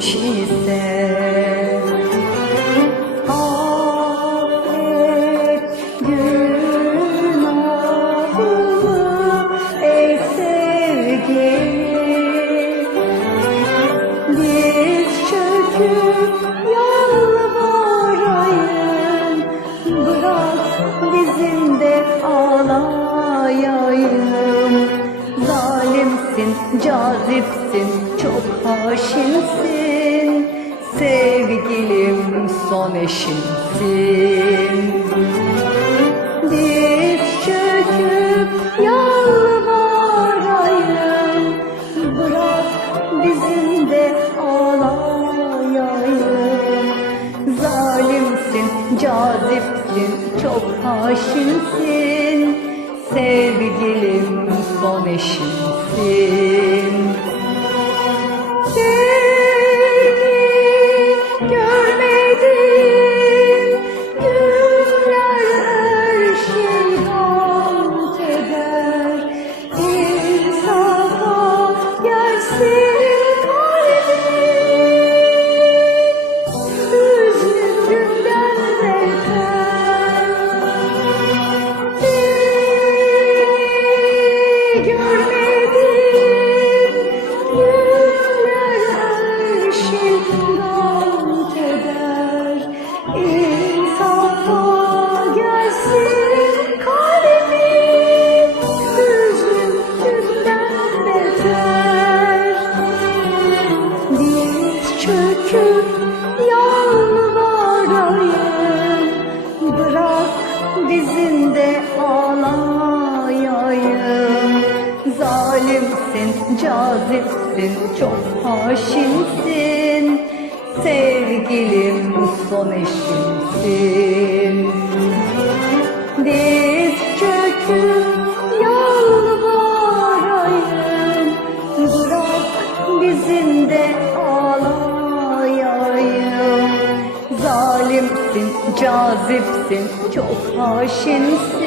çizer Affet günahımı ey çöküp yalvarayım Bırak dizinde ağlar Zalimsin, cazipsin, çok haşinsin Sevgilim son eşimsin. Diz çöküp yalvarayım Bırak bizim de ağlayayım. Zalimsin, cazipsin, çok haşinsin Sevgilim son eşimsin my god! Cazipsin, çok haşinsin Sevgilim son eşimsin. Diz çöküp yalvarayım Bırak dizinde ağlayayım Zalimsin, cazipsin, çok haşinsin